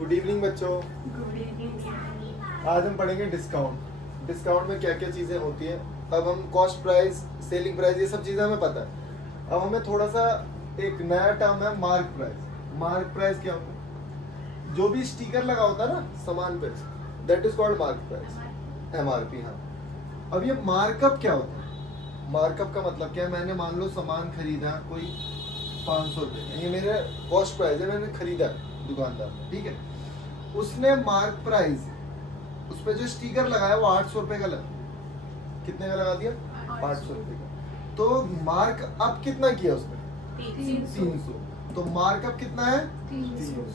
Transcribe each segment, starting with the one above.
Good evening बच्चों। Good evening. आज हम पढ़ेंगे डिस्काउंट। डिस्काउंट में क्या क्या चीज़ें होती हैं। अब हम कॉस्ट प्राइस, सेलिंग प्राइस, ये सब चीज़ें हमें पता है। अब हमें थोड़ा सा एक नया टर्म है मार्क प्राइस। मार्क प्राइस क्या होता है? जो भी स्टिकर लगा होता है ना सामान पे, that is called mark price, MRP। हाँ, अब ये मार्कअप क्या होता है? मार्कअप का मतलब क्या है? मैंने मान लो सामान खरीदा कोई 500 रुपये का, ये मेरे कॉस्ट प्राइस है, मैंने खरीदा दुकानदार, ठीक है। उसने मार्क प्राइस, उस पे जो स्टिकर लगाया वो 800 रुपये का लगा। कितने का लगा दिया? 800 रुपये का। तो मार्क अप कितना किया उसने? 300। तो मार्कअप कितना है? 300।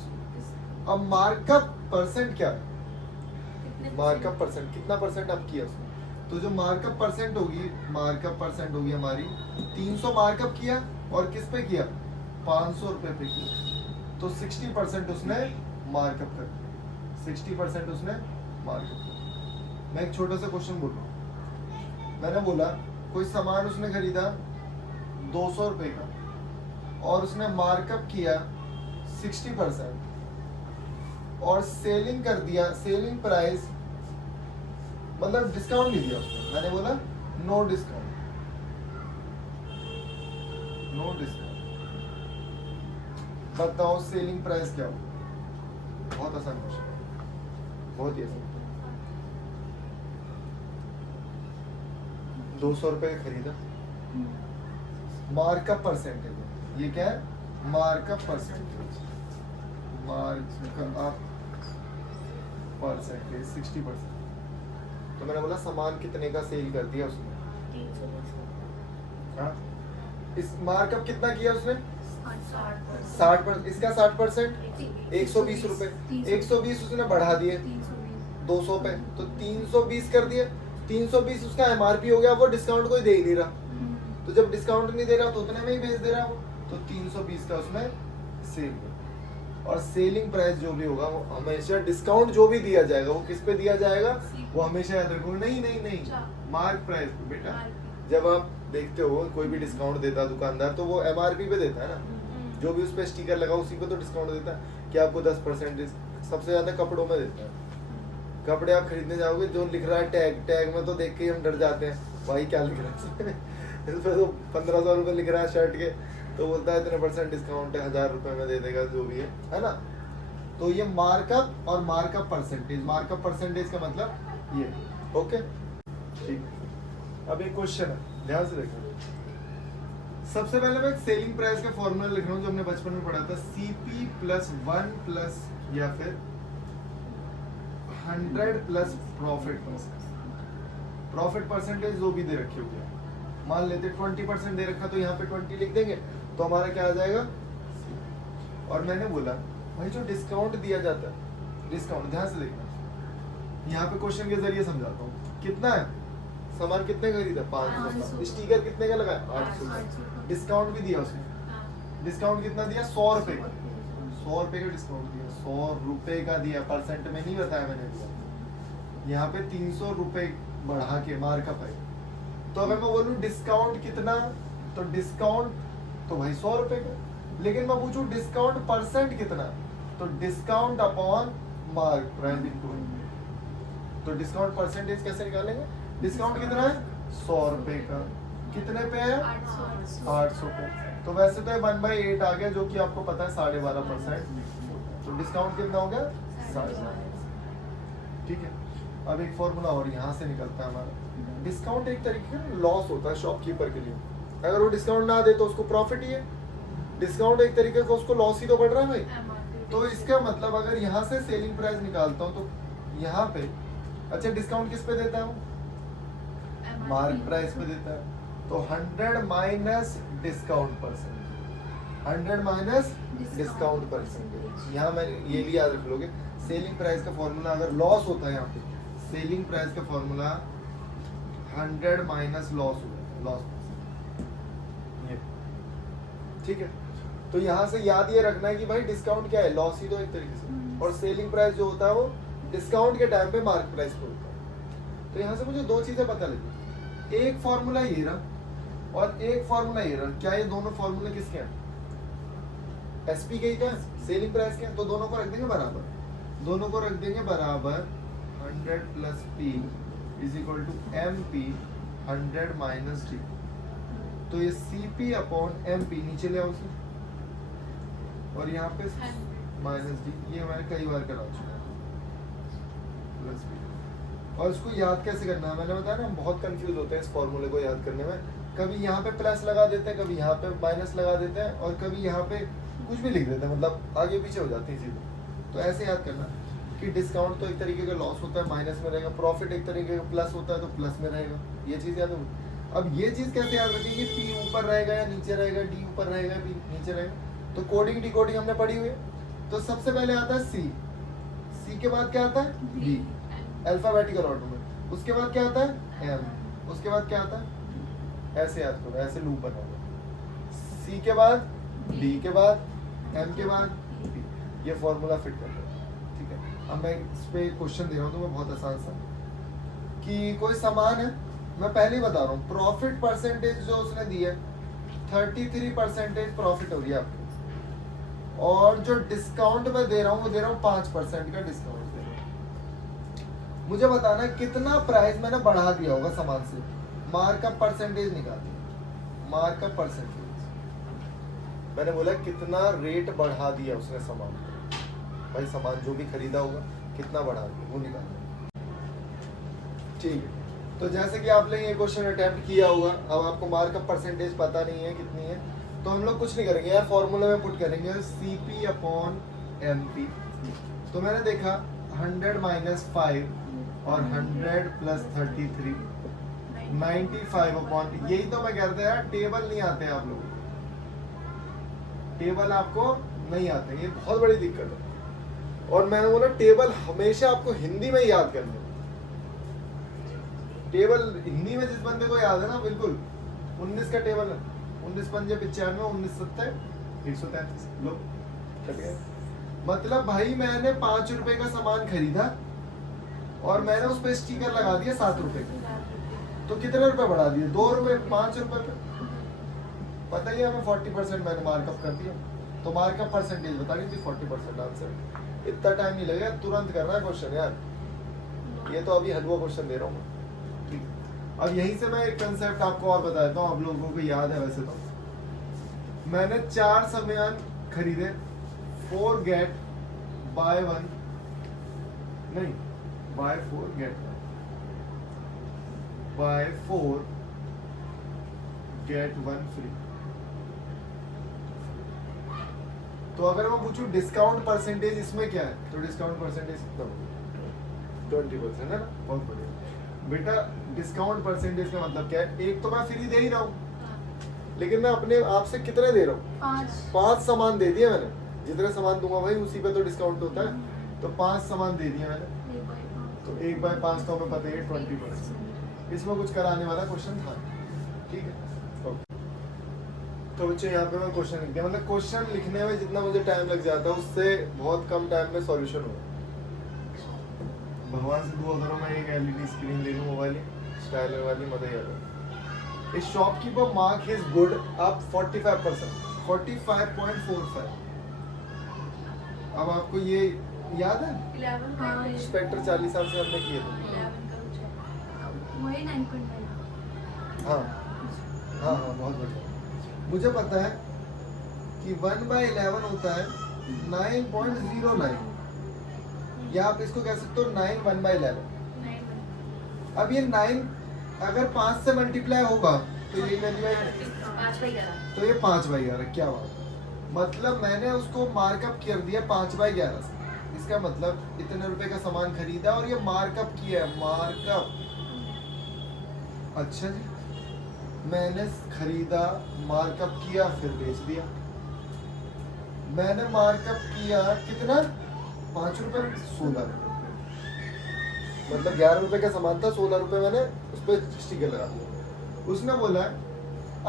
अब मार्कअप परसेंट क्या है? मार्कअप परसेंट कितना परसेंट अप किया उसने? तो जो मार्कअप परसेंट होगी हमारी 300 मार्कअप किया, और किस पे किया? 500 रुपये पे किया। तो 60% उसने मार्कअप कर दिया। 60% उसने मार्कअप कर दिया। मैं एक छोटा सा क्वेश्चन बोल रहा हूँ। मैंने बोला कोई सामान उसने खरीदा 200 रुपये का, और उसने मार्कअप किया 60%, और सेलिंग कर दिया, सेलिंग प्राइस मतलब डिस्काउंट नहीं दिया उसने। मैंने बोला नो डिस्काउंट, नो डिस्काउंट। बताओ सेलिंग प्राइस क्या होगा? बहुत आसान क्वेश्चन, बहुत ही आसान। 200 रुपये का खरीदा, मार्कअप परसेंटेज, ये क्या है? Markup percentage. Markup percentage 60%। तो मैंने बोला सामान कितने का सेल कर दिया उसने? 300। हाँ, इस मार्कअप कितना किया उसने? 60%। इसका 60% 120 रुपए। 120 उसने बढ़ा दिए 200 पे, तो 320 कर दिए। 320 उसका MRP हो गया, वो डिस्काउंट कोई दे ही नहीं रहा। तो जब डिस्काउंट नहीं दे रहा तो उतने में ही बेच दे रहा वो, तो 320 का उसमें सेल किया। और सेलिंग प्राइस जो भी होगा वो हमेशा, डिस्काउंट जो भी दिया जाएगा वो किस पे दिया जाएगा? वो हमेशा याद रखो, नहीं, मार्क प्राइस पे बेटा। जब आप देखते हो कोई भी डिस्काउंट देता है दुकानदार, तो वो MRP पे देता है ना। जो भी उस पे स्टिकर लगा उसी पे तो डिस्काउंट देता है कि आपको 10% सबसे ज्यादा कपड़ों में देता है। कपड़े आप खरीदने जाओगे, जो लिख रहा है टैग में तो देख के ही हम डर जाते हैं, भाई क्या लिख रहा है इस पे तो 1500 रुपये लिख रहा है शर्ट के, तो बोलता है इतने % डिस्काउंट है, 1000 रुपये में दे देगा, जो भी है ना। तो ये मार्कअप और मार्कअप परसेंटेज, मार्कअप परसेंटेज का मतलब ये, ओके ठीक। अब एक क्वेश्चन है, ध्यान से देखो। सबसे पहले मैं एक सेलिंग प्राइस का फॉर्मूला लिख रहा हूँ जो हमने बचपन में पढ़ा था, CP + 1 प्लस या फिर 100 plus profit percentage. Profit percentage जो भी दे रखी होगी, मान लेते 20% दे रखा, तो यहाँ पे 20 लिख देंगे, तो हमारा क्या आ जाएगा? और मैंने बोला भाई जो डिस्काउंट दिया जाता है, डिस्काउंट ध्यान से देखना, यहाँ पे क्वेश्चन के जरिए समझाता हूँ। कितना है सामान, कितने का खरीदा? 500। स्टिकर कितने का लगाया? 800। डिस्काउंट भी दिया उसने। डिस्काउंट कितना दिया? 100 रुपए का। 100 रुपए का डिस्काउंट दिया, 100 रुपए का दिया, परसेंट में नहीं बताया मैंने दिया। यहाँ पे 300 रुपए बढ़ा के मार्कअप है। तो अगर मैं बोलूँ डिस्काउंट कितना, तो डिस्काउंट तो भाई 100 रुपए का। लेकिन मैं पूछूं डिस्काउंट परसेंट कितना, तो discount upon mark price into. तो डिस्काउंट परसेंटेज कैसे निकालेंगे? डिस्काउंट कितना है? 100 रुपए का। कितने पे है? 800 पे। तो वैसे तो 1/8 आ गया, जो कि आपको पता है 12.5%। तो डिस्काउंट कितना हो गया? 12.5। ठीक है। अब एक फॉर्मूला और यहाँ से निकलता है हमारा। डिस्काउंट एक तरीके का लॉस होता है शॉपकीपर के लिए। अगर वो डिस्काउंट ना दे तो उसको प्रॉफिट ही है। डिस्काउंट एक तरीके का उसको लॉस ही तो बढ़ रहा है भाई। तो इसका मतलब अगर यहाँ से सेलिंग प्राइस निकालता हूँ तो यहाँ पे, अच्छा डिस्काउंट किस पे देता है वो? मार्क प्राइस पे देता है। तो 100 minus discount percent, 100 minus discount percentage. यहाँ मैं ये भी याद रख लोगे, सेलिंग प्राइस का फॉर्मूला अगर लॉस होता है, यहाँ पे सेलिंग प्राइस का फॉर्मूला 100 माइनस लॉस होगा, लॉस ये, ठीक है। तो यहाँ से याद ये रखना है कि भाई डिस्काउंट क्या है? लॉस ही तो एक तरीके से। और सेलिंग प्राइस जो होता है वो डिस्काउंट के टाइम पे मार्क प्राइस पे होता है। तो यहाँ से मुझे दो चीजें पता लगी, एक फॉर्मूला ये रहा और एक फॉर्मूला ये रहा। क्या ये दोनों फॉर्मूले किसके हैं? SP के ही क्या? सेलिंग प्राइस के। तो दोनों को रख देंगे बराबर। दोनों को रख देंगे बराबर 100 plus P is equal to M P 100 minus D. तो ये C P upon M P नीचे ले आओ उसे, और यहाँ पे माइनस डी, ये मैंने कई बार करा चुका है, प्लस पी। और इसको याद कैसे करना है, मैंने बताया ना हम बहुत कंफ्यूज होते हैं इस फॉर्मूले को याद करने में। कभी यहाँ पे प्लस लगा देते हैं, कभी यहाँ पे माइनस लगा देते हैं, और कभी यहाँ पे कुछ भी लिख देते हैं, मतलब आगे पीछे हो जाती है चीज़ें। तो ऐसे याद करना कि डिस्काउंट तो एक तरीके का लॉस होता है, माइनस में रहेगा, प्रॉफिट एक तरीके का प्लस होता है तो प्लस में रहेगा, ये चीज़ याद होगी। अब ये चीज़ कैसे याद रखेंगे, पी ऊपर रहेगा या नीचे रहेगा, डी ऊपर रहेगा पी नीचे रहेगा। तो कोडिंग डिकोडिंग हमने पढ़ी हुई है। तो सबसे पहले आता है सी, सी के बाद क्या आता है डी, अल्फाबेटिकल ऑर्डर में। उसके बाद क्या आता है एम, उसके बाद क्या आता है, ऐसे याद करो, ऐसे लूप बनाओ, सी के बाद डी के बाद एम के बाद पी, ये फॉर्मूला फिट कर लो, ठीक है। अब मैं इस पे क्वेश्चन दे रहा हूँ तुम्हें बहुत आसान सा, कि कोई सामान है, मैं पहले ही बता रहा हूँ, प्रॉफिट परसेंटेज जो उसने दी है 33% प्रॉफिट हो रही है आपको, और जो डिस्काउंट मैं दे रहा हूँ वो दे रहा हूँ 5% का डिस्काउंट दे रहा हूँ। मुझे बताना है कितना प्राइस मैंने बढ़ा दिया होगा सामान से, मार्कअप परसेंटेज निकाल दिया, मार्कअप परसेंटेज मैंने बोला कितना रेट बढ़ा दिया उसने सामान को, भाई सामान जो भी खरीदा होगा कितना बढ़ा दिया वो निकाल दिया, ठीक है। तो जैसे कि आपने ये क्वेश्चन अटेम्प्ट किया होगा, अब आपको मार्कअप परसेंटेज पता नहीं है कितनी है, तो हम लोग कुछ नहीं करेंगे यार, फॉर्मूले में पुट करेंगे C P upon M P. तो मैंने देखा 100 माइनस 5 और 100 प्लस 33 95 अपॉन, यही तो मैं कहता यार टेबल नहीं आते आप लोग, टेबल आपको नहीं आते, ये बहुत बड़ी दिक्कत है। और मैंने बोला टेबल हमेशा आपको हिंदी में याद करना, टेबल हिंदी में जिस बंदे को याद है ना, बिल्कुल 19 का टेबल है, 19 पंजे 95, 19 70 133, लो कट गया। मतलब भाई मैंने 5 रुपए का सामान खरीदा और मैंने उस पर स्टिकर लगा दिया 7 रुपए का, तो कितने रुपए बढ़ा दिए, 2 रुपए, 5 रुपए पे, पता ही है हमें 40% मैंने मार्कअप कर दिया। तो मार्कअप परसेंटेज बता रही थी 40% आंसर, इतना टाइम नहीं लगेगा, तुरंत करना है क्वेश्चन यार, ये तो अभी हलवा क्वेश्चन दे रहा हूँ मैं, ठीक। अब यहीं से मैं एक कंसेप्ट आपको और बता देता हूँ, आप लोगों को याद है वैसे तो, मैंने 4 सामान खरीदे, 4 गेट बाय 1, नहीं buy 4 get, buy 4 get 1 free. तो अगर मैं पूछूं डिस्काउंट परसेंटेज इसमें क्या है, तो डिस्काउंट परसेंटेज कितना होगा, 20% है ना, बहुत बढ़िया बेटा। डिस्काउंट परसेंटेज का मतलब क्या है, एक तो मैं फ्री दे ही रहा हूँ, लेकिन मैं अपने आप से कितने दे रहा हूँ, 5 सामान दे दिए मैंने, जितने सामान दूंगा भाई उसी पे तो डिस्काउंट होता है, तो 5 सामान दे दिए मैंने, तो 1/5 तो हमें पता है 20%, इसमें कुछ कराने वाला क्वेश्चन था, ठीक है। तो बच्चों यहाँ पे मैं क्वेश्चन लिख दिया, मतलब क्वेश्चन लिखने में जितना मुझे टाइम लग जाता है उससे बहुत कम टाइम में सॉल्यूशन होगा। भगवान से दुआ करो मैं एक एलईडी स्क्रीन ले लूँ मोबाइल स्टाइलर वाली, मजा ही आ जाए। इस shopkeeper mark his good up 45%, 45.45। अब आपको ये याद है, 11 स्पेक्टर 40 साल से हमने किए थे। वही 9.9। हाँ हाँ हाँ, बहुत बढ़िया। मुझे पता है कि 1/11 होता है 9.09, या आप इसको कह सकते हो 9 1/11। अब ये 9 अगर 5 से मल्टीप्लाई होगा तो ये वैल्यू है, 5/11, तो ये 5/11, क्या बात, मतलब मैंने उसको मार्कअप कर दिया 5/11 से, इसका मतलब इतने रुपए का सामान खरीदा और ये मार्कअप किया है, मार्कअप। अच्छा जी, मैंने खरीदा, मार्कअप किया, फिर बेच दिया। मैंने मार्कअप किया कितना, 5 रुपए, 16 रुपए, मतलब 11 रुपए का सामान था, 16 रुपए मैंने उस पर स्टिकर लगा दिया। उसने बोला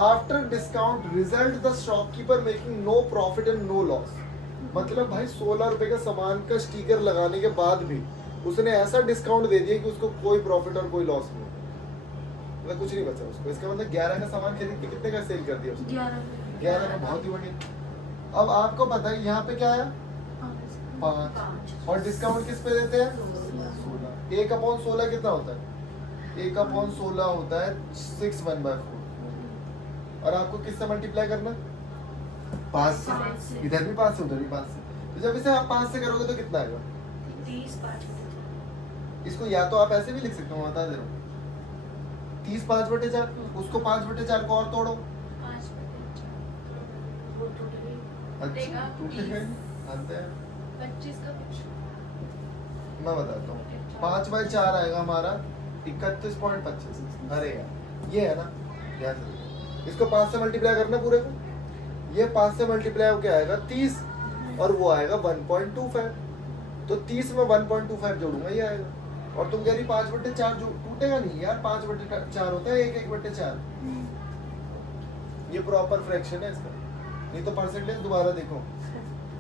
after discount result the shopkeeper making no profit and no loss, मतलब भाई 16 रुपए का सामान का स्टिकर लगाने के बाद भी उसने ऐसा डिस्काउंट दे दिया कि उसको कोई प्रॉफिट और कोई लॉस नहीं, मतलब कुछ नहीं बचा उसको। इसका मतलब 11 का सामान खरीद के कितने का सेल कर दिया उसने, 11 में, बहुत ही बढ़िया। अब आपको पता है यहाँ पे क्या आया, 5 5 और डिस्काउंट किस पे देते हैं 16 1/16 कितना होता है 1/16 होता है 6 1/4 और आपको किससे मल्टीप्लाई करना 5 पाँच से से। इधर भी 5 से उधर भी 5 से तो जब इसे आप 5 से करोगे तो कितना आएगा 30 5 इसको या तो आप ऐसे भी लिख सकते हो मैं बता दे रहा हूँ 30 5/4 उसको 5/4 को और तोड़ो 5 वो टोटली अच्छा देगा टूटेगा ही, आते हैं 25 का कुछ मैं बताता हूँ 5/4 आएगा हमारा 31.25 अरे यार ये है ना ध्यान से इसको 5 से मल्टीप्लाई करना पूरे को ये 5 से मल्टीप्लाई होके आएगा 30 और वो आएगा 1.25 तो 30 में 1.25 जोड़ूंगा ये आएगा और तुम कह रही 5/4 जो टूटेगा नहीं यार 5/4 होता है 1/4 ये प्रॉपर फ्रैक्शन है इसका नहीं तो परसेंटेज दोबारा देखो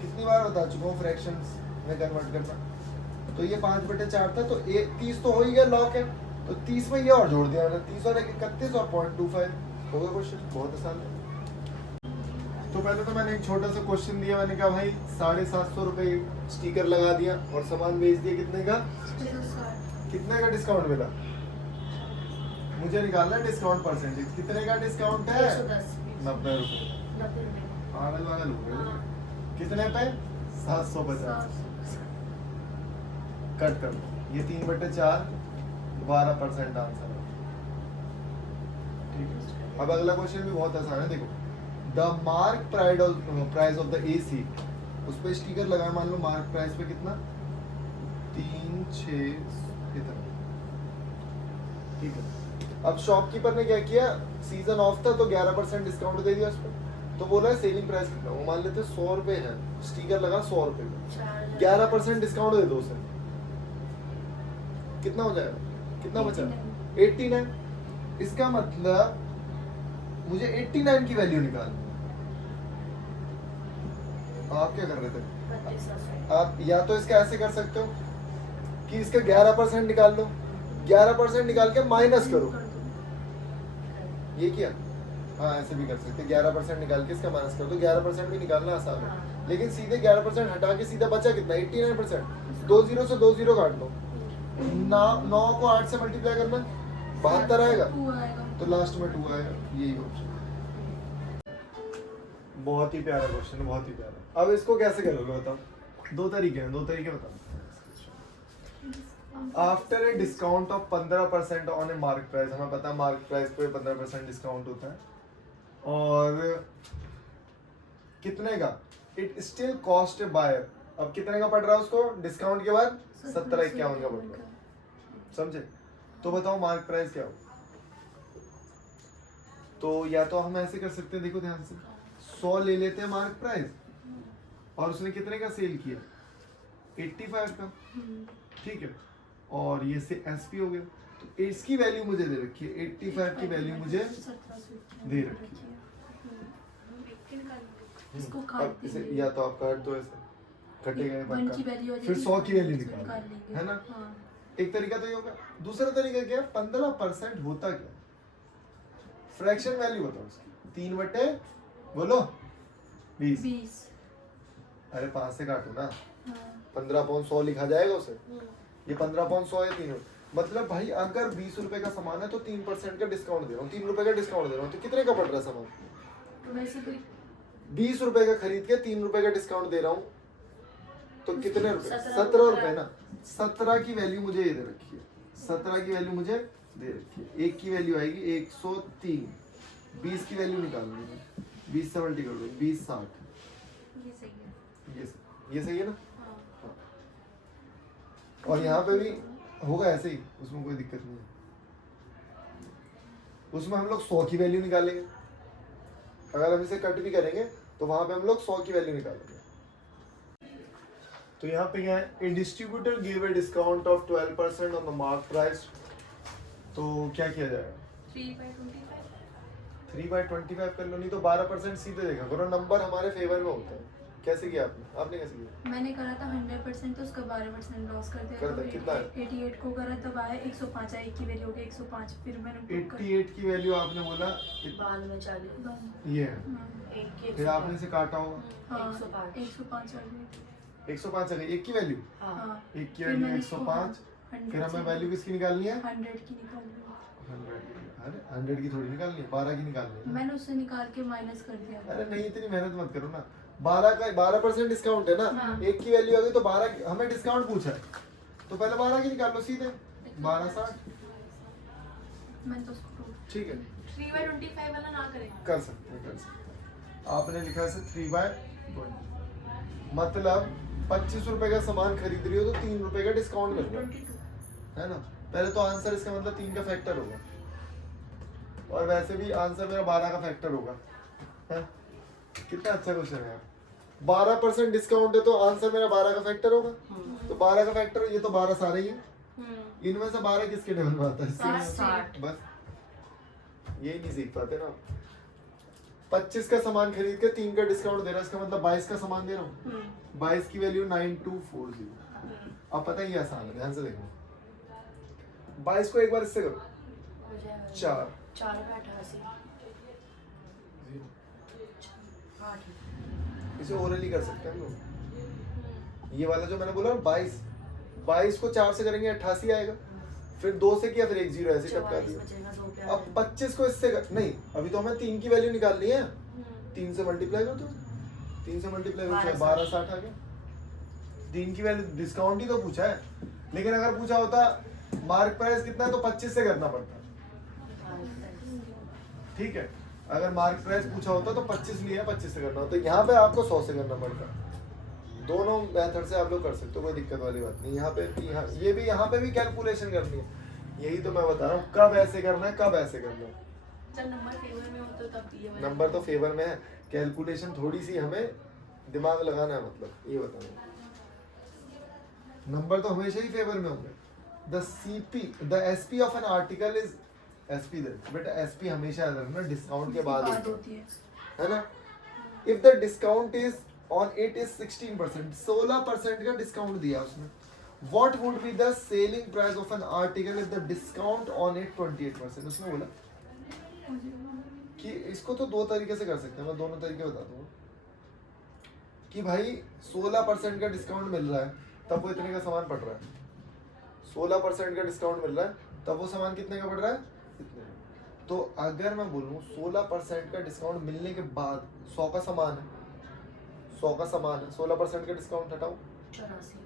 कितनी बार बता चुका हूँ फ्रैक्शंस में कन्वर्ट करना तो ये 5/4 था तो 30 तो हो ही गया लॉक है तो 30 में ये और जोड़ दिया मैंने 30 और 31 और 0.25 हो गया क्वेश्चन बहुत आसान है तो पहले तो मैंने एक छोटा सा क्वेश्चन दिया मैंने कहा भाई 750 रुपए स्टिकर लगा दिया और सामान बेच दिया कितने का कितने का डिस्काउंट मिला मुझे निकालना है डिस्काउंट परसेंटेज कितने का डिस्काउंट है 110 90 रुपए 90 रुपए पागल वागल हो गए हाँ। कितने पे 750 कट कर दो ये 3/4 12% आंसर है ठीक है अब अगला क्वेश्चन भी बहुत आसान है देखो the mark price of the AC उस पे स्टिकर लगाया मान लो मार्क प्राइस पे कितना 3 6 इतना ठीक है अब शॉपकीपर ने क्या किया सीजन ऑफ था तो 11% डिस्काउंट दे दिया उस पर तो बोला है सेलिंग प्राइस कितना वो मान लेते 100 रुपए है स्टिकर लगा 100 रुपए का 11% डिस्काउंट दे दो उसे कितना हो जाएगा कितना बचा 89 इसका मतलब मुझे 89 की वैल्यू निकालनी है आप क्या कर रहे थे आप या तो इसका ऐसे कर सकते हो कि इसका 11% निकाल लो 11% निकाल के माइनस करो ये किया हाँ ऐसे भी कर सकते 11% निकाल के इसका माइनस कर दो 11% भी निकालना आसान है हाँ। लेकिन सीधे 11% हटा के सीधा बचा कितना 89% 2 0 से 2 0 काट दो 9 को 8 से मल्टीप्लाई करना 72 आएगा तो लास्ट में 2 आएगा यही ऑप्शन बहुत ही प्यारा क्वेश्चन है बहुत ही प्यारा अब इसको कैसे करोगे बताओ दो तरीके बताओ after a discount of 15% on A mark price हमें पता है मार्क प्राइस पे 15% डिस्काउंट होता है और कितने का it still cost a buyer अब कितने का पड़ रहा है उसको डिस्काउंट के बाद 70-51 का पड़ रहा है समझे तो बताओ मार्क प्राइस क्या हो तो या तो हम ऐसे कर सकते हैं देखो ध्यान से 100 ले लेते हैं मार्क प्राइस और उसने कितने का सेल किया 85 का ठीक है और ये से एसपी हो गया तो इसकी वैल्यू मुझे दे रखी है 85 की वैल्यू मुझे दे रखी है इसको अब काट इसे देंगे। या तो आप काट दो ऐसे कटेगा ये वन की पक्का वैल्यू आ फिर जाएगी, 100 की वैल्यू निकाल निकाल लेंगे। है ना हाँ। एक तरीका तो ये होगा दूसरा तरीका क्या है 15% होता क्या फ्रैक्शन वैल्यू बताओ उसकी 3 बटे बोलो 20 20 अरे 5 से काटो ना हाँ। 15/100 लिखा जाएगा उसे ये 15/100 है 3 मतलब भाई अगर 20 रुपए का सामान है तो 3% का डिस्काउंट दे रहा हूँ 3 रुपए का डिस्काउंट दे रहा हूँ तो कितने का पड़ रहा है सामान तो वैसे कोई 20 रुपए का खरीद के 3 रुपए का डिस्काउंट दे रहा हूँ तो कितने रुपए 17 17 रुपए ना 17 की वैल्यू मुझे ये दे रखी है 17 की वैल्यू मुझे दे रखी है एक की वैल्यू आएगी 103 20 की वैल्यू निकालनी है 20 से मल्टी कर दो 20 60 ये सही है ये सही है ना हाँ। और यहाँ पे भी होगा ऐसे ही उसमें कोई दिक्कत नहीं है उसमें हम लोग 100 की वैल्यू निकालेंगे अगर हम इसे कट भी करेंगे तो वहां पे हम लोग 100 की वैल्यू निकालेंगे तो यहाँ पे क्या है a distributor give a discount of 12% on the mark price तो क्या किया जाएगा 3/25 कर लो नहीं तो 12% सीधे देखा करो नंबर हमारे फेवर में होता है कैसे किया आपने कैसे किया मैंने करा था 100% तो उसका 12% लॉस कर दिया कर दिया, तो कितना है? 88 को करा तब आया 105 आया एक की वैल्यू हो गई 105 फिर मैंने put कर- 88 की वैल्यू आपने बोला बाद में 40 ये है हाँ, एक के फिर आपने इसे काटा होगा हाँ, 105 105 आ गई 105 आ गई, एक की वैल्यू, हाँ एक की फिर वैल्यू मैंने 105, 100 फिर हमें से वैल्यू किसकी निकालनी है? 100 की निकाली। 100। अरे 100 की थोड़ी निकालनी है, 12 की निकालनी है। मैंने उससे निकाल के माइनस कर दिया। अरे नहीं, इतनी मेहनत मत करो ना। 12 का 12% डिस्काउंट है ना, हाँ। एक की वैल्यू आ गई तो 12 हमें डिस्काउंट पूछा है, तो पहले 12 की निकाल लो सीधे, 1260। मैंने तो उसको ठीक है, 3/25 वाला ना करें। कर सकते हैं, कर सकते हैं। आपने लिखा है 3/20, मतलब 25 रुपए का सामान खरीद रही हो तो 3 रुपए का डिस्काउंट मिल रहा 22। है ना। पहले तो आंसर इसका मतलब 3 का फैक्टर होगा, और वैसे भी आंसर मेरा 12 का फैक्टर होगा है? कितना अच्छा क्वेश्चन है यार। 12% डिस्काउंट है तो आंसर मेरा 12 का फैक्टर होगा, तो 12 का फैक्टर, ये तो 12 सारे ही है। इनमें से 12 किसके टेबल में आता है? 60। बस यही नहीं सीख पाते ना। 25 का सामान खरीद के 3 का डिस्काउंट दे रहा है, इसका मतलब 22 का सामान दे रहा हूँ। 22 की वैल्यू 9240। अब पता है ये आसान है, ध्यान से देखो। 22 को एक बार इससे करो, 4 4 पे 88। 8। इसे ओरली कर सकते हैं हम लोग। ये वाला जो मैंने बोला 22 को 4 से करेंगे 88 आएगा, फिर 2 से किया, फिर एक 0 ऐसे टपका 44 दिया। बचेगा 2 पे। अब 25 को इससे नहीं, अभी तो हमें 3 की वैल्यू निकालनी है, 3 से मल्टीप्लाई कर दो, 3 से मल्टीप्लाई कर 1260 आ गया। 3 की वैल्यू डिस्काउंट ही तो पूछा है, लेकिन अगर पूछा होता मार्क प्राइस कितना है तो 25 से करना पड़ता। ठीक है, अगर मार्क प्राइस पूछा होता तो 25 लिया, 25 से करना होता। यहाँ पे आपको 100 से करना पड़ता। दोनों मेथड से आप लोग कर सकते हो, कोई दिक्कत वाली बात नहीं। यहाँ पे ये भी, यहाँ पे भी कैलकुलेशन करनी है, यही तो मैं बता रहा हूँ, कब ऐसे करना है, कब ऐसे करना है। जब नंबर फेवर में हो तो तब ये वाला नंबर तो फेवर में है, कैलकुलेशन थोड़ी सी हमें दिमाग लगाना है, मतलब ये बताना। नंबर तो हमेशा ही फेवर में होंगे। The CP, the SP of an article is SP, बेटा एसपी हमेशा याद रखना, डिस्काउंट के बाद होता होती है ना। If the discount is on it is 16%, 16% का डिस्काउंट दिया उसने। What would be the selling price of an article if the discount on it 28%? उसने बोला कि इसको तो दो तरीके से कर सकते हैं, मैं दोनों तरीके बता दूंगा। कि भाई 16% का डिस्काउंट मिल रहा है, तब वो इतने का सामान पड़ रहा है। 16% का डिस्काउंट मिल रहा है, तब वो सामान कितने का पड़ रहा है? इतने का। तो अगर मैं बोलूँ 16% का डिस्काउंट मिलने के बाद 100 का सामान है, 100 का सामान है, 16% का डिस्काउंट हटाओ, 84।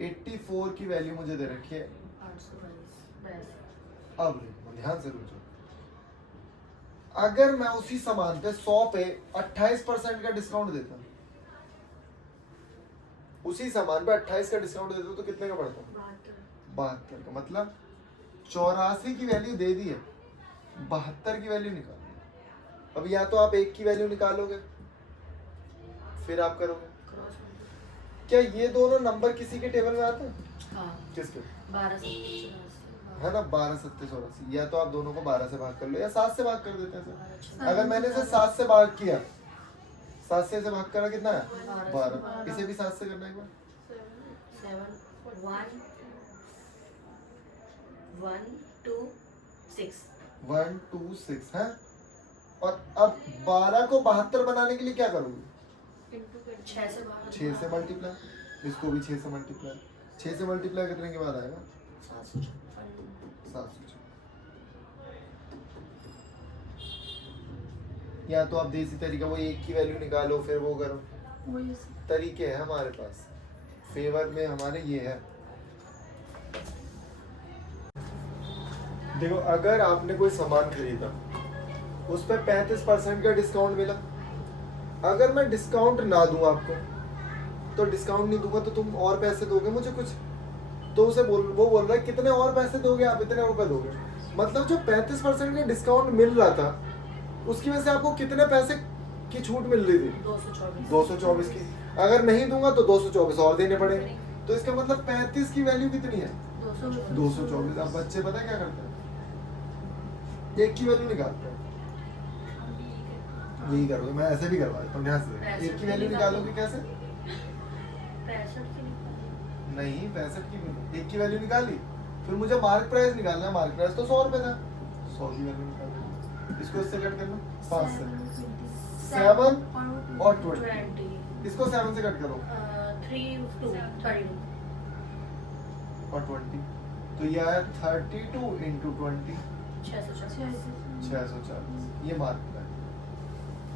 84 की वैल्यू मुझे दे रखी है। 822। अब देखो, ध्यान से रुको। अगर मैं उसी सामान पे 100 पे 28% का डिस्काउंट देता, उसी सामान पे 28 का डिस्काउंट देता तो कितने का पड़ता? 72 का। मतलब 84 की वैल्यू दे दी है, 72 की वैल्यू निकाल। अब या तो आप एक की वैल्यू निकालोगे, फिर आप करोगे। क्या ये दोनों नंबर किसी के टेबल में आते हैं? हाँ। किसके? 12 से 84। है ना, 12 7 84। या तो आप दोनों को 12 से भाग कर लो, या 7 से भाग कर देते हैं सर। अगर मैंने इसे 7 से भाग किया, 7 से इसे भाग करा, कितना है? 12। इसे भी 7 से करना है एक बार। 7 1 1 2 6। 1 2 6 है। और अब 12 को 72 बनाने के लिए क्या करोगे? 6 से 12। 6 से मल्टीप्लाई, इसको भी 6 से मल्टीप्लाई। 6 से मल्टीप्लाई करने के बाद आएगा 756। या तो आप देसी तरीका, वो एक की वैल्यू निकालो फिर वो करो, वही तरीके हैं हमारे पास। फेवर में हमारे ये है। देखो, अगर आपने कोई सामान खरीदा, उस पर 35% का डिस्काउंट मिला, अगर मैं डिस्काउंट ना दूं आपको, तो डिस्काउंट नहीं दूंगा तो तुम और पैसे दोगे मुझे कुछ, तो उसे वो बोल रहा है कितने और पैसे दोगे आप, इतने रुपए दोगे। मतलब जो 35% का डिस्काउंट मिल रहा था, उसकी वजह से आपको कितने पैसे की छूट मिल रही थी? 224 की। अगर नहीं दूंगा तो 224 और देने पड़ेंगे। तो इसका मतलब 35 की वैल्यू कितनी है? 224। अब बच्चे पता है क्या करते हैं? एक की वैल्यू निकालते हैं। यही करोगे, मैं ऐसे भी करवा देता हूँ, ध्यान से। एक की वैल्यू निकालोगे कैसे? 65 की नहीं, 65 की। एक की वैल्यू निकाली, फिर मुझे मार्क प्राइस निकालना है। मार्क प्राइस तो 100 रुपए था, 100 की वैल्यू निकालना। इसको इससे कट करना, 5 से 7 और 20। इसको 7 से कट करो, 32 32 और 20, तो ये आया 32 इंटू 20, 640 640। ये मार्क प्राइस,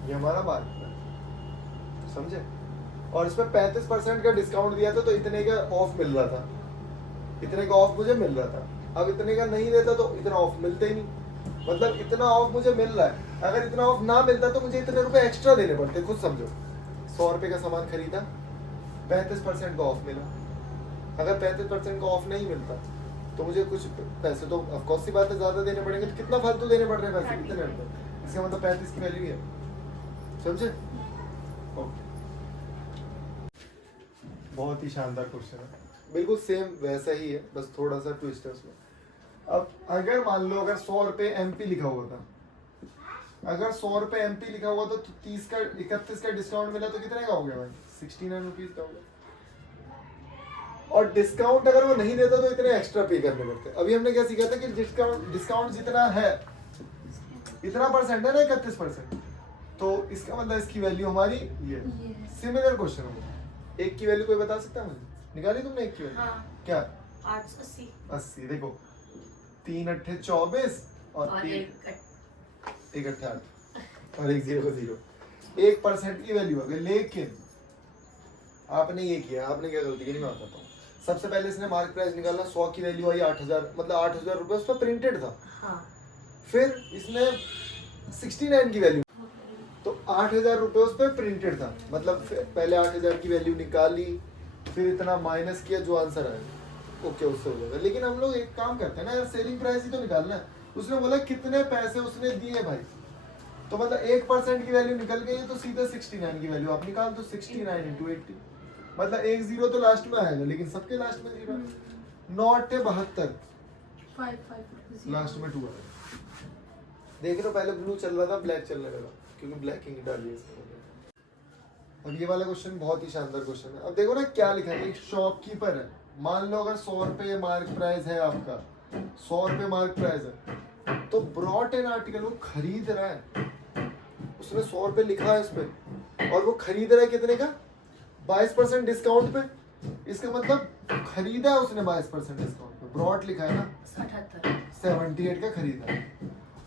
ये हमारा मार्क प्राइस, समझे। और इसमें 35% का डिस्काउंट दिया था, तो इतने का ऑफ मिल रहा था, इतने का ऑफ मुझे मिल रहा था। अब इतने का नहीं देता तो इतना ऑफ मिलता ही नहीं, मतलब इतना ऑफ मुझे मिल रहा है, अगर इतना ऑफ ना मिलता तो मुझे इतने रुपए एक्स्ट्रा देने पड़ते। खुद समझो, 100 रुपए का सामान खरीदा, 35% का ऑफ मिला, अगर 35% का ऑफ नहीं मिलता तो मुझे कुछ पैसे तो ऑफकोर्स सी बात है ज़्यादा देने पड़ेंगे, तो कितना फालतू देने पड़ रहे हैं पैसे, कितने रुपए, इसका मतलब 35 की वैल्यू है, समझे। ओके, बहुत ही शानदार क्वेश्चन है, बिल्कुल सेम वैसा ही है, बस थोड़ा सा ट्विस्ट है उसमें। अब अगर मान लो अगर 100 रुपए एमपी लिखा हुआ था, अगर 100 रुपए एमपी लिखा हुआ था तो 30 का 31 का डिस्काउंट मिला तो कितने का हो गया भाई, 69 रुपीज का हो गया। और डिस्काउंट अगर वो नहीं देता तो इतने एक्स्ट्रा पे करने पड़ते। अभी हमने क्या सीखा था कि डिस्काउंट जितना है इतना परसेंट है ना, 31%, तो इसका मतलब इसकी वैल्यू हमारी ये। सिमिलर क्वेश्चन होगा, एक की वैल्यू कोई बता सकता है मुझे, निकाली तुमने एक की वैल्यू? हाँ। क्या? 880 80, देखो 3 अट्ठे 24 और और 3 एक 1 अट्ठे 8 और 1 0 0, 1% की वैल्यू आ गई। लेकिन आपने ये किया, आपने क्या गलती की, मैं बताता हूँ। सबसे पहले इसने मार्क प्राइस निकाला, 100 की वैल्यू आई 8000, मतलब 8000 रुपए उस पर प्रिंटेड था। हाँ। फिर इसने 69 की वैल्यू, तो 8000 रुपए उस पर प्रिंटेड था, मतलब पहले 8000 की वैल्यू निकाली, फिर इतना माइनस किया, जो आंसर आया ओके उससे हो जाएगा। लेकिन हम लोग एक काम करते हैं ना यार, सेलिंग प्राइस ही तो निकालना है। उसने बोला कितने पैसे उसने दिए भाई, तो मतलब 1% की वैल्यू निकल गई, तो सीधे 69 की वैल्यू आप निकाल दो, 69 इंटू 80, मतलब 1 0 तो लास्ट में आएगा, लेकिन सबके लास्ट में 0। 9 अट्ठे 72, 5 लास्ट में 2 आएगा। देख लो पहले ब्लू चल रहा था, ब्लैक चलने लगा, क्योंकि ब्लैक इंक डाली है इसमें। अब ये वाला क्वेश्चन बहुत ही शानदार क्वेश्चन है। अब देखो ना क्या लिखा है, एक शॉपकीपर है, मान लो अगर 100 रुपए मार्क प्राइस है आपका, 100 रुपए मार्क प्राइस है, तो ब्रॉट एन आर्टिकल वो खरीद रहा है, उसने 100 रुपए लिखा है उस पे, और वो खरीद रहा है कितने का, 22% डिस्काउंट पे। इसका मतलब खरीदा है उसने 22% डिस्काउंट पे, ब्रॉट लिखा है ना, 78 78 का खरीदा है,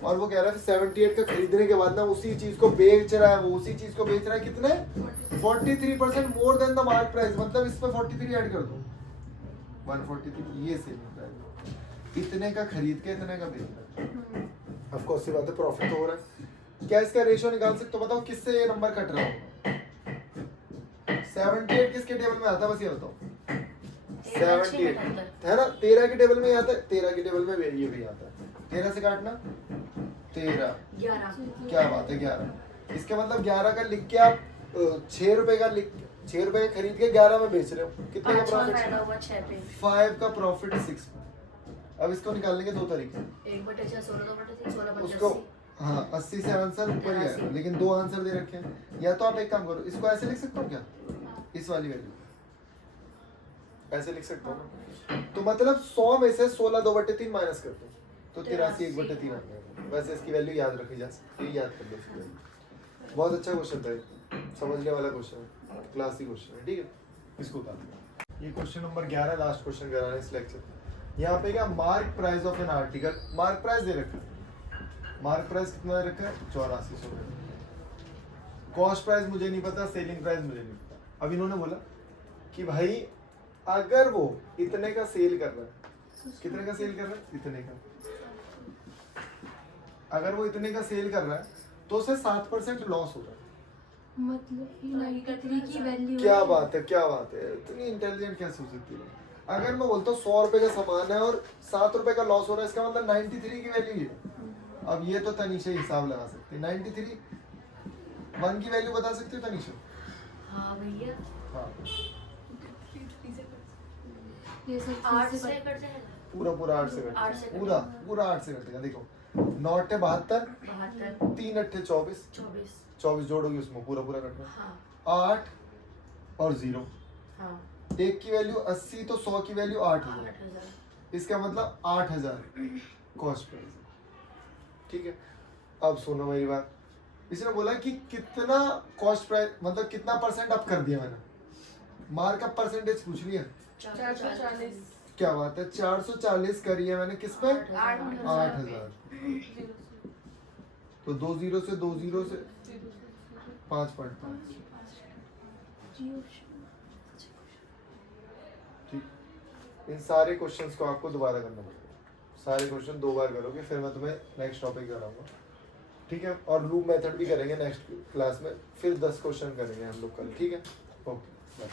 और वो कह रहा है 78 का खरीदने के बाद ना उसी चीज को बेच रहा है, वो उसी चीज को बेच रहा है कितने, 43% more than the mark price, मतलब इस पे 43 ऐड कर दो, 143, ये सेलिंग प्राइस। इतने का खरीद के इतने का बेच रहा है, ऑफ कोर्स सी बात है, प्रॉफिट तो हो रहा है। क्या इसका रेशियो निकाल सकते हो, बताओ किससे ये नंबर कट रहा होगा। 78 किसके टेबल में आता है, बस ये बताओ। 78 है ना, 13 के टेबल में आता है, 13 के टेबल में ये भी आता है, 13 से काटना 13, 11 क्या बात है 11। इसका मतलब 11 का लिख के आप 6 रुपए का लिख, 6 रुपए का खरीद के 11 में बेच रहे हो, कितने का फायदा प्रॉफिट, हुआ 6 पे 5 का प्रॉफिट 6 में। अब इसको निकालने के दो तरीके, 1/6 16 2/3 16 उसको 85 हाँ 80 से आंसर ऊपर ही आएगा, लेकिन दो आंसर दे रखे हैं। या तो आप एक काम करो, इसको ऐसे लिख सकते हो क्या, इस वाली वैल्यू ऐसे लिख सकता हूँ, तो मतलब 100 में से 16 2/3 माइनस कर दो, तो 83 1/3 आ जाएगा। वैसे इसकी वैल्यू याद रखी जा सकती है, याद कर लो इसकी वैल्यू। बहुत अच्छा क्वेश्चन था, समझने वाला क्वेश्चन है, क्लासिक क्वेश्चन है, ठीक है। इसको उतार दो। ये क्वेश्चन नंबर 11 लास्ट क्वेश्चन करा रहे हैं इस लेक्चर। यहाँ पे क्या, mark price of an article, mark price दे रखा है, मार्क प्राइस कितना दे रखा है, 8400। कॉस्ट प्राइस मुझे नहीं पता, सेलिंग प्राइस मुझे नहीं पता। अब इन्होंने बोला कि भाई अगर वो इतने का सेल कर रहा है, कितने का सेल कर रहा है, इतने का, अगर वो इतने का सेल कर रहा है तो उसे 7% लॉस हो रहा है। मतलब 93 की वैल्यू, क्या बात है, क्या बात है, इतनी इंटेलिजेंट कैसे हो सकती है। अगर मैं बोलता हूँ 100 रुपए का सामान है और 7 रुपए का लॉस हो रहा है, इसका मतलब 93 की वैल्यू है। अब ये तो तनीषा हिसाब लगा सकते हैं, 93 1 की वैल्यू बता सकते हो तनीषा? हाँ भैया, हाँ, ये सब 8 चीज़ से से कट जाएगा, पूरा पूरा 8 से 8 से कटेगा, पूरा पूरा 8 से कटेगा। देखो 9 अट्ठे 72, 72 3 अट्ठे 24, 24 24 जोड़ोगे उसमें पूरा पूरा कट रहा हाँ है। 8 और 0, हाँ 1 की वैल्यू 80 तो 100 की वैल्यू 8000, 8000 इसका मतलब 8000 कॉस्ट प्राइस, ठीक है। अब सुनो मेरी बात, इसने बोला कि कितना कॉस्ट प्राइस, मतलब कितना परसेंट अप कर दिया मैंने, मार्क का परसेंटेज पूछ लिया, 440 क्या बात है, 440 करी है मैंने किस पे, 8000। तो 2 0 से 2 0 से 5.5। ठीक, इन सारे क्वेश्चंस को आपको दोबारा करना पड़ेगा, सारे क्वेश्चन 2 बार करोगे, फिर मैं तुम्हें नेक्स्ट टॉपिक कराऊंगा, ठीक है। और लूप मेथड भी करेंगे नेक्स्ट क्लास में, फिर 10 क्वेश्चन करेंगे हम लोग कल, ठीक है। Okay bye.